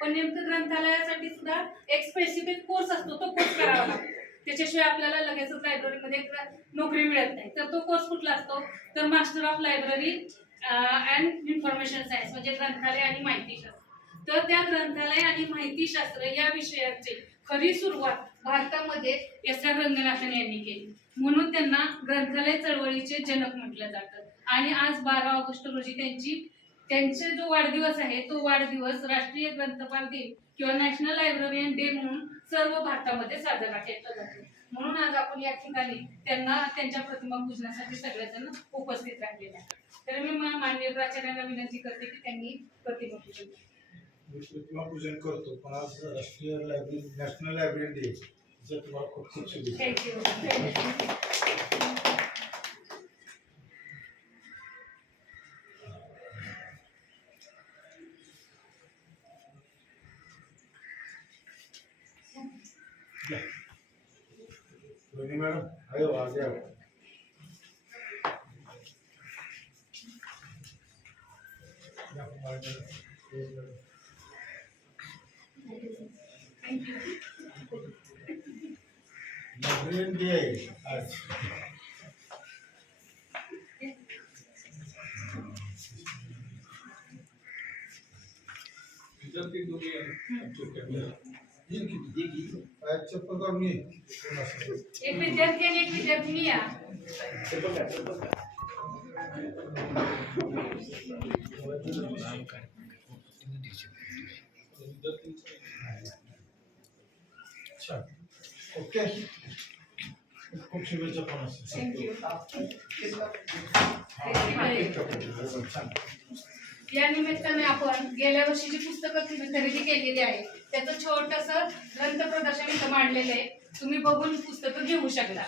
पण नेमकं ग्रंथालयासाठी सुद्धा एक स्पेसिफिक कोर्स असतो, तो कोर्स करावा लागतो. त्याच्याशिवाय आपल्याला लगेचच लायब्ररीमध्ये नोकरी मिळत नाही. तर तो कोर्स कुठला असतो, तर master of library and information science, म्हणजे ग्रंथालय आणि माहितीशास्त्र. तर त्या ग्रंथालय आणि माहितीशास्त्र या विषयाची खरी सुरुवात भारतामध्ये S.R. रंगनाथन यांनी केली, म्हणून त्यांना ग्रंथालय चळवळीचे जनक म्हटलं जातं. आणि आज 12 ऑगस्ट रोजी त्यांचे जो वाढदिवस आहे, तो वाढदिवस राष्ट्रीय ग्रंथपाल दिन किंवा नॅशनल लायब्ररियन डे म्हणून सर्व भारतामध्ये साजरा केला जातो. म्हणून आज आपण या ठिकाणी त्यांना त्यांच्या प्रतिमा पूजनासाठी सगळेजण उपस्थित राहिलेले आहेत. तर मी माननीय प्राचार्यांना विनंती करते की त्यांनी प्रतिमा पूजन करतो. पण आज राष्ट्रीय लायब्ररी नॅशनल लायब्ररी डे, तुम्हाला खूप खूप शुभेच्छा. थँक्यू. रोहिणी मॅडम आयो आज आओ. लायब्ररियन डे आहे आज. एक विद्यार्थी आणि एक विद्यार्थिनी या. ओके, खूप शुभेच्छा. थँक्यू. या निमित्ताने आपण गेल्या वर्षीची पुस्तकं खरेदी केलेली आहे, त्याचं छोटंसं ग्रंथ प्रदर्शन इथं मांडलेलं आहे. तुम्ही बघून पुस्तकं घेऊ शकता.